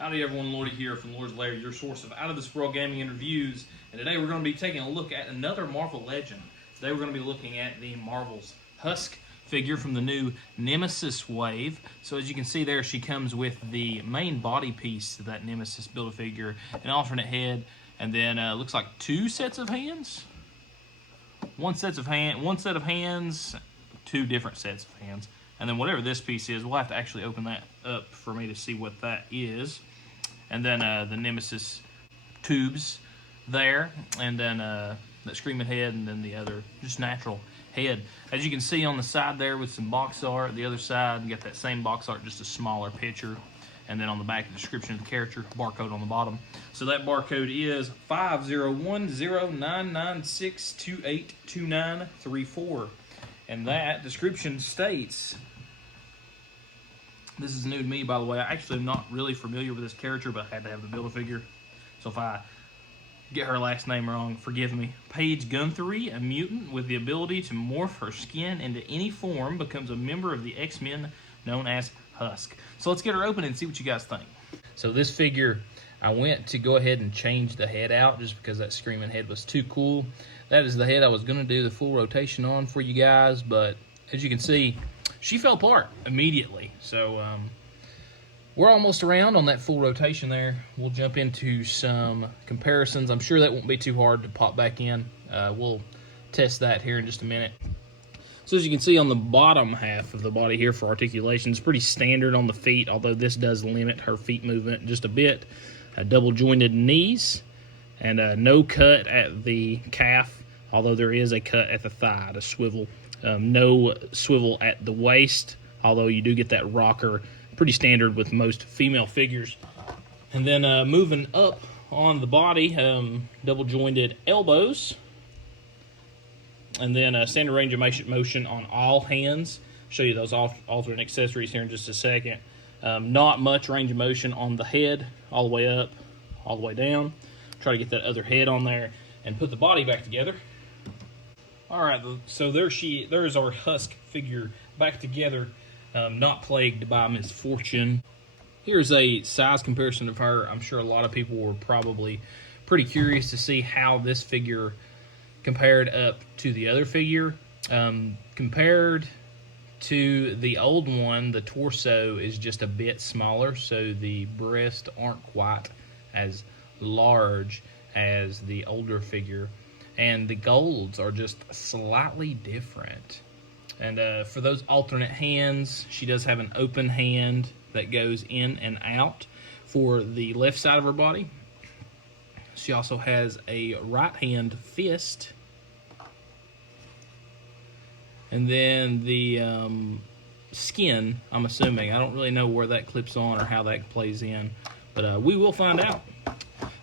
Howdy everyone, Lordy here from Lord's Lair, your source of out-of-this-world gaming and reviews. And today we're going to be taking a look at another Marvel Legend. Today we're going to be looking at the Marvel's Husk figure from the new Nemesis wave. So as you can see there, she comes with the main body piece of that Nemesis Build-A-Figure, an alternate head, and then looks like two sets of hands. One set of hands, two different sets of hands. And then whatever this piece is, we'll have to actually open that up for me to see what that is. And then the Nemesis tubes there, and then that screaming head, and then the other just natural head. As you can see on the side there with some box art, the other side, you got that same box art, just a smaller picture. And then on the back, the description of the character, barcode on the bottom. So that barcode is 5010996282934. And that description states, this is new to me, by the way. I actually am not really familiar with this character, but I had to have the Build-A-Figure. So if I get her last name wrong, forgive me. Paige Guthrie, a mutant with the ability to morph her skin into any form, becomes a member of the X-Men known as Husk. So let's get her open and see what you guys think. So this figure, I went to go ahead and change the head out just because that screaming head was too cool. That is the head I was going to do the full rotation on for you guys, but as you can see, she fell apart immediately. So we're almost around on that full rotation there. We'll jump into some comparisons. I'm sure that won't be too hard to pop back in. We'll test that here in just a minute. So as you can see on the bottom half of the body here for articulation, it's pretty standard on the feet, although this does limit her feet movement just a bit. Double jointed knees, and no cut at the calf, although there is a cut at the thigh to swivel. No swivel at the waist, although you do get that rocker, pretty standard with most female figures. And then moving up on the body, double jointed elbows, and then standard range of motion on all hands. Show you those alternate accessories here in just a second. Not much range of motion on the head, all the way up, all the way down. Try to get that other head on there and put the body back together. All right, so there's our Husk figure back together, not plagued by misfortune. Here's a size comparison of her. I'm sure a lot of people were probably pretty curious to see how this figure compared up to the other figure. Compared to the old one, the torso is just a bit smaller, so the breasts aren't quite as large as the older figure. And the golds are just slightly different. And for those alternate hands, she does have an open hand that goes in and out for the left side of her body. She also has a right hand fist. And then the skin, I'm assuming. I don't really know where that clips on or how that plays in. But we will find out.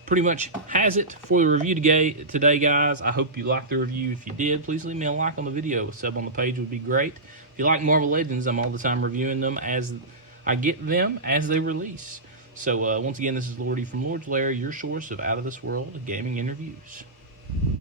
Pretty much has it for the review today, guys. I hope you liked the review. If you did, please leave me a like on the video. A sub on the page would be great. If you like Marvel Legends, I'm all the time reviewing them as I get them as they release. So once again, this is Lordy from Lord's Lair, your source of out-of-this-world gaming and reviews.